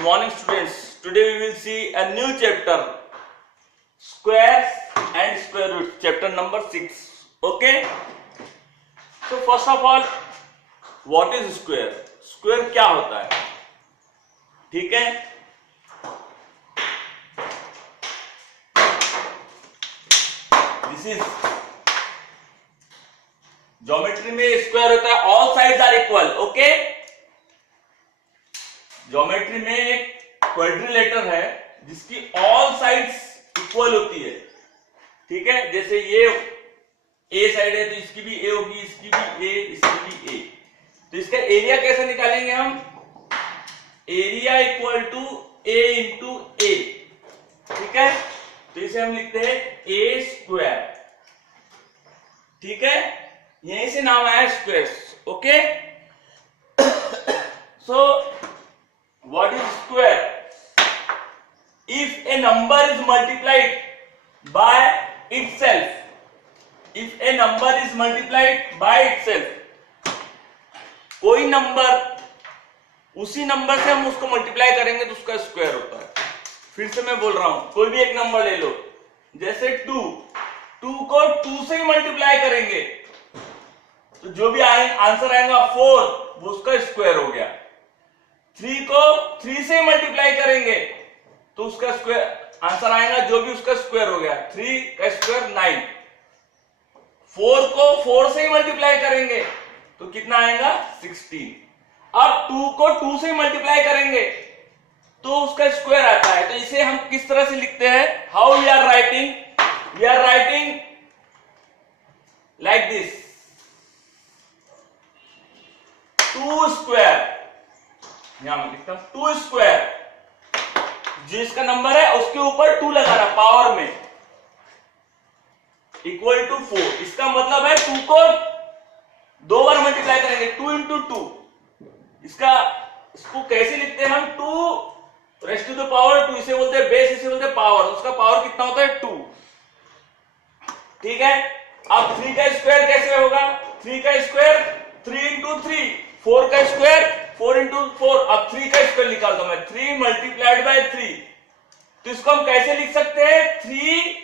Good morning, students. Today we will see a new chapter, squares and square roots, chapter number 6. Okay. So first of all, what is square? Square क्या होता है? ठीक है. This is geometry में square होता है, all sides are equal. Okay. Geometry में एक क्वाड्रिलेटर है जिसकी ऑल साइड्स इक्वल होती है. ठीक है. जैसे ये ए साइड है तो इसकी भी ए होगी, इसकी भी ए, इसकी भी ए. तो इसका एरिया कैसे निकालेंगे हम? Area equal to a into a. ठीक है. तो इसे हम लिखते हैं ए स्क्वायर. ठीक है. यहीं से नाम आया squares. Okay. So what is square? If a number is multiplied by itself, if a number is multiplied by itself, कोई नंबर उसी नंबर से हम उसको मल्टीप्लाई करेंगे तो उसका स्क्वायर होता है. फिर से मैं बोल रहा हूं, कोई भी एक नंबर ले लो, जैसे 2 को 2 से ही मल्टीप्लाई करेंगे तो जो भी आंसर आएगा 4, वो उसका स्क्वायर हो गया. 3 को 3 से मल्टीप्लाई करेंगे तो उसका स्क्वायर आंसर आएगा जो भी उसका स्क्वायर हो गया. 3 का स्क्वायर 9. 4 को 4 से मल्टीप्लाई करेंगे तो कितना आएगा 16. अब 2 को 2 से मल्टीप्लाई करेंगे तो उसका स्क्वायर आता है. तो इसे हम किस तरह से लिखते हैं? How we are writing? We are writing like this, 2 square. यहां मैं लिखता हूं 2 स्क्वायर. जिसका नंबर है उसके ऊपर 2 लगा रहा पावर में, इक्वल टू 4. इसका मतलब है 2 को 2 बार मल्टीप्लाई करेंगे, 2 इंटू 2. इसको कैसे लिखते हैं हम? 2 रेज़ टू द पावर 2. इसे बोलते हैं बेस, इसे बोलते हैं पावर. उसका पावर कितना होता है? 2. ठीक है. अब 3 का स्क्वायर कैसे होगा? 3 का स्क्वायर 3 इंटू 3. 4 का स्क्वायर 4 इंटू 4. अब 3 का स्क्वायर निकालता हूं मैं, 3 मल्टीप्लाइड बाय 3. तो इसको हम कैसे लिख सकते हैं? 3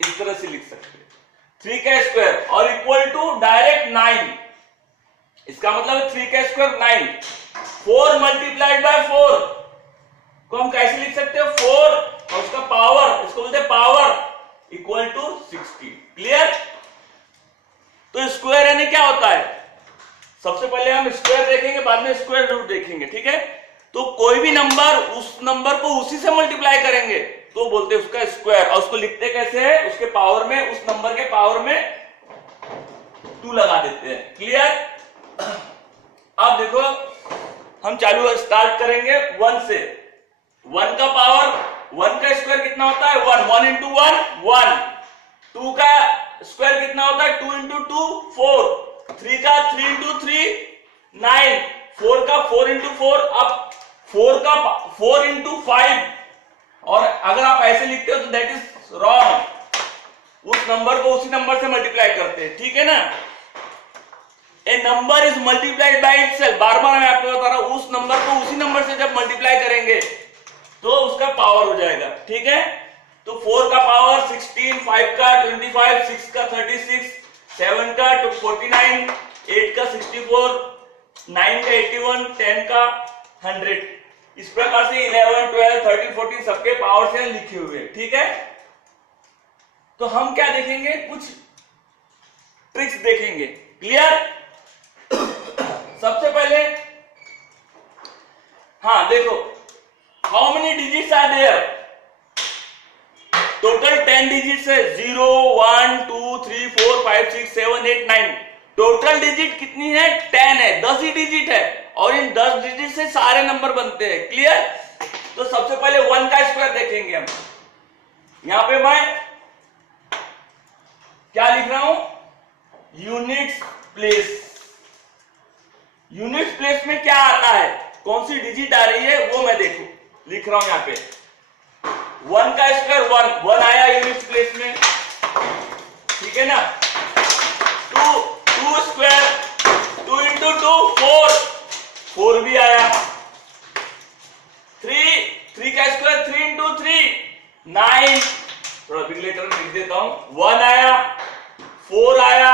इस तरह से लिख सकते हैं, 3 का स्क्वायर और इक्वल टू डायरेक्ट 9. इसका मतलब है 3 का स्क्वायर 9. 4 मल्टीप्लाइड बाय 4 को हम कैसे लिख सकते हैं? 4 और उसका पावर, इसको बोलते हैं पावर, इक्वल टू 16. क्लियर? तो स्क्वायर यानी क्या होता है? सबसे पहले हम स्क्वायर देखेंगे, बाद में स्क्वायर रूट देखेंगे. ठीक है. तो कोई भी नंबर, उस नंबर को उसी से मल्टीप्लाई करेंगे तो बोलते हैं उसका स्क्वायर. और उसको लिखते कैसे है? उसके पावर में, उस नंबर के पावर में 2 लगा देते हैं. क्लियर? अब देखो, हम चालू स्टार्ट करेंगे 1 से. 1 का पावर, 1 का स्क्वायर कितना होता है? 1. 1 इंटू 1 1. 2 का स्क्वायर कितना होता है? 2 इंटू 2 4. 3 का 3 इंटू 3 9. 4 का 4 इंटू 4. अब 4 का 4 इंटू 5. और अगर आप ऐसे लिखते हो तो दैट इज रॉन्ग. उस नंबर को उसी नंबर से मल्टीप्लाई करते हैं. ठीक है ना? A number is multiplied by itself. बार बार मैं आपको बता रहा हूं, उस नंबर को उसी नंबर से जब मल्टीप्लाई करेंगे तो उसका पावर हो जाएगा. ठीक है. तो 4 का पावर 16, 5 का 25, 6 का 36, 7 का 49, 8 का 64, 9 का 81, 10 का 100. इस प्रकार से 11, 12, 13, 14 सबके पावर से लिखे हुए. ठीक है. तो हम क्या देखेंगे? कुछ ट्रिक्स देखेंगे. क्लियर? सबसे पहले हाँ देखो, how many digits are there? Total 10 digits है. 0, 1, 2, 3, 4, 5, 6, 7, 8, 9. टोटल डिजिट कितनी है? 10 है. 10 ही डिजिट है और इन 10 डिजिट से सारे नंबर बनते हैं. क्लियर? तो सबसे पहले 1 का स्क्वायर देखेंगे हम. यहां पे मैं क्या लिख रहा हूं? Units place. यूनिट्स प्लेस में क्या आता है? कौन सी डिजिट आ रही है वो मैं देखो लिख रहा हूं. यहां पे 1 का स्क्वायर 1 आया यूनिट्स प्लेस में. ठीक है ना? 2 स्क्वायर 2 इंटू 2 4. 4 भी आया, 3 का स्क्वायर 3 इंटू 3 9, थोड़ा बिग लेटर में लिख देता हूं, 1 आया, 4 आया,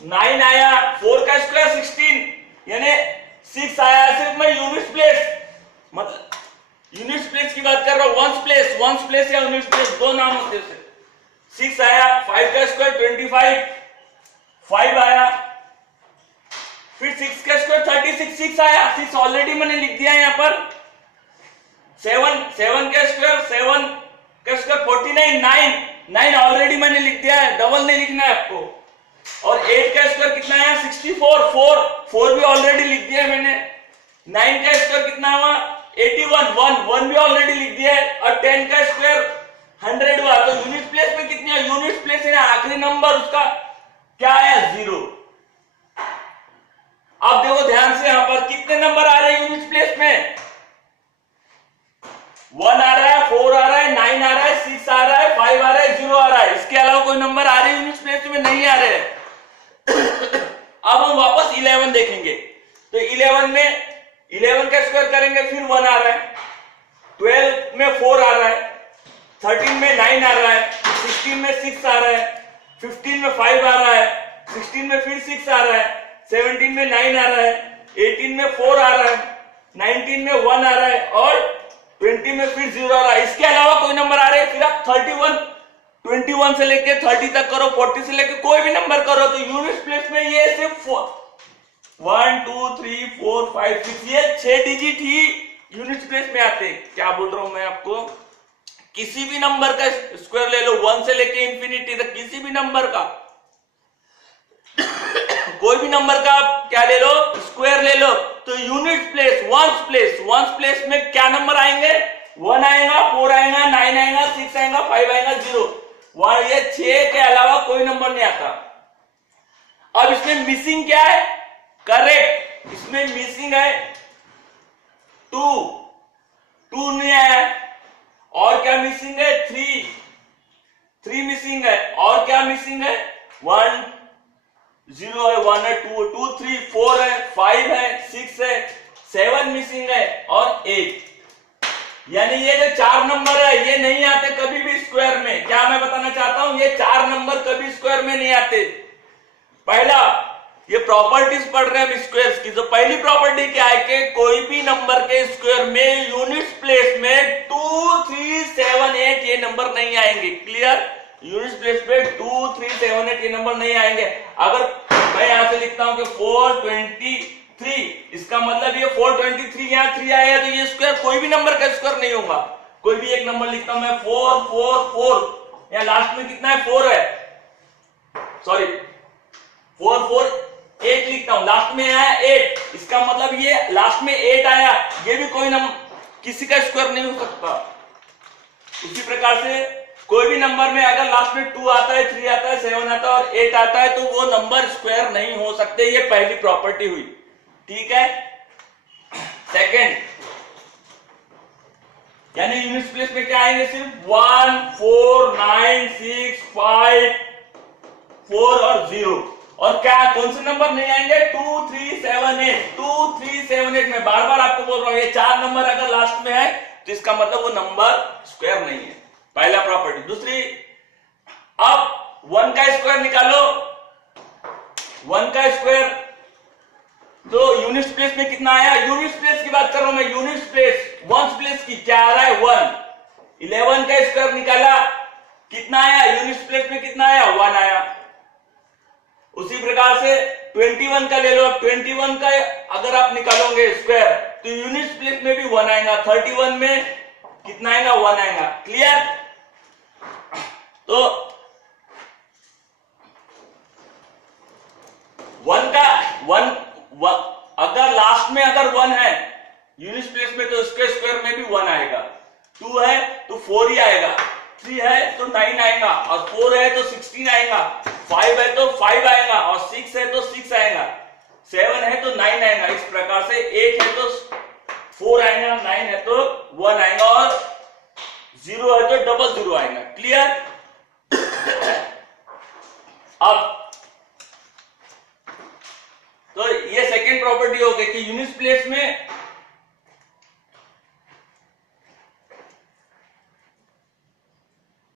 9 आया, 4 का स्क्वायर 16 यानी 6 आया। सिर्फ मैं यूनिट प्लेस, मतलब यूनिट प्लेस की बात कर रहा हूं, वंस प्लेस या यूनिट प्लेस दो नाम होते हैं। 6 आया, 5 का स्क्वायर 25, 5 आया, फिर 6 का स्क्वायर 36, 6 आया, 6 ऑलरेडी मैंने लिख दिया है यहां पर। 7 का स्क्वायर 7 का स्क्वायर 49, 9 ऑलरेडी मैंने लिख दिया है, डबल नहीं लिखना है आपको। और 8 का स्क्वायर कितना आया 64, 4 भी ऑलरेडी लिख दिया है मैंने। 9 का स्क्वायर कितना हुआ 81, 1 भी ऑलरेडी लिख दिया है। और 10 का स्क्वायर 100 हुआ। तो यूनिट प्लेस में कितनी है, यूनिट प्लेस है ना, आखिरी नंबर उसका क्या आया 0। अब देखो ध्यान से, यहां पर कितने नंबर आ रहे हैं यूनिट प्लेस में, 1 आ रहा है, 4 आ रहा है, 9 आ रहा है, 6 आ रहा है, 5 आ रहा है, 0 आ रहा है। इसके अलावा कोई नंबर आ रहे हैं यूनिट प्लेस में, नहीं आ रहे हैं। अब हम वापस 11 देखेंगे। तो 11 में 11 का स्क्वायर करेंगे, फिर 1 आ रहा है, 12 में 4 आ रहा है, 13 में 9 आ रहा है, 16 में 6 आ रहा है, 15 में 5 आ रहा है, 16 में फिर 6 आ रहा है, 17 में 9 आ रहा है, 18 में 4 आ रहा है, 19 में 1 आ रहा है और 20 में फिर 0 आ रहा है। इसके अलावा कोई नंबर आ रहे हैं, फिर आप 21 से लेके 30 तक करो, 40 से लेके कोई भी नंबर करो। तो यूनिट प्लेस में ये सिर्फ 1 2 3 4 5 6 ये 6 डिजिट ही यूनिट प्लेस में आते हैं। क्या बोल रहा हूं मैं आपको, किसी भी नंबर का स्क्वायर ले लो, 1 से लेके इंफिनिटी तक, किसी भी नंबर का कोई भी नंबर का आप क्या ले लो, स्क्वायर ले लो। तो यूनिट प्लेस वंस प्लेस में क्या नंबर आएंगे, 1 आएगा, 4 आएगा, 9 आएगा, 6 आएगा, 5 आएगा, 0। ये 6 के अलावा कोई नंबर नहीं आता। अब इसमें मिसिंग क्या है, करेक्ट, इसमें मिसिंग है 2 नहीं आया। और क्या मिसिंग है, 3 मिसिंग है। और क्या मिसिंग है, 1 0 है, 1 है, 2 3 4 है, 5 है, 6 है, 7 मिसिंग है और 8। यानी ये जो 4 नंबर है ये नहीं आते कभी भी स्क्वायर में। क्या मैं बताना चाहता हूं, ये 4 नंबर कभी स्क्वायर में नहीं आते। पहला, ये प्रॉपर्टीज पढ़ रहे हैं हम स्क्वायर्स की। तो पहली प्रॉपर्टी क्या है कि कोई भी नंबर के स्क्वायर में यूनिट प्लेस में 2 3 7 8 ये नंबर नहीं आएंगे। क्लियर, यूनिट प्लेस पे 2 3 7 8 ये नंबर नहीं आएंगे। अगर मैं यहां से लिखता हूं कि 423, इसका मतलब ये 423 यहां 3 आएगा तो ये स्क्वायर कोई भी नंबर का स्क्वायर नहीं होगा। कोई भी एक नंबर लिखता हूं मैं 4 4 4, यहां लास्ट में कितना है 4 है, सॉरी 4 4 8 लिखता हूं, लास्ट में आया 8, इसका मतलब ये लास्ट में 8 आया, ये भी कोई नंबर किसी का स्क्वायर नहीं हो सकता। उसी प्रकार से कोई भी नंबर में अगर लास्ट में 2 आता है, 3 आता है, 7 आता है और 8 आता है तो वो नंबर स्क्वायर नहीं हो सकते। ये पहली प्रॉपर्टी हुई, ठीक है। सेकंड, यानी यूनिट प्लेस में क्या आएंगे, सिर्फ 1 4 9 6 5 4 और 0। और क्या कौन से नंबर नहीं आएंगे, 2 3 7 8 2 3 7 8। मैं बार बार आपको बोल रहा हूं ये 4 नंबर अगर लास्ट में है तो इसका मतलब वो नंबर स्क्वायर नहीं है। पहला प्रॉपर्टी। दूसरी, अब 1 का स्क्वायर निकालो, 1 का स्क्वायर तो यूनिट प्लेस में कितना आया, यूनिट प्लेस की बात कर रहा हूं मैं, यूनिट प्लेस वंस प्लेस की क्या आ रहा है 1। 11 का स्क्वायर निकाला, कितना आया, यूनिट प्लेस में कितना आया 1 आया। उसी प्रकार से 21 का ले लो, 21 का अगर आप निकालोगे स्क्वायर तो यूनिट प्लेस में भी 1 आएगा, 31 में कितना आएगा 1 आएगा। क्लियर, तो 1 अगर लास्ट में अगर 1 है यूनिट प्लेस में तो उसके स्क्वायर में भी 1 आएगा। 2 है तो 4 ही आएगा, 3 है तो 9 आएगा और 4 है तो 16 आएगा, 5 है तो 5 आएगा और 6 है तो 6 आएगा, 7 है तो 9 आएगा। इस प्रकार से 8 है तो 4 आएगा, 9 है तो 1 आएगा और 0 है तो डबल 0 आएगा। क्लियर, अब तो ये सेकेंड प्रॉपर्टी हो गई कि यूनिट प्लेस में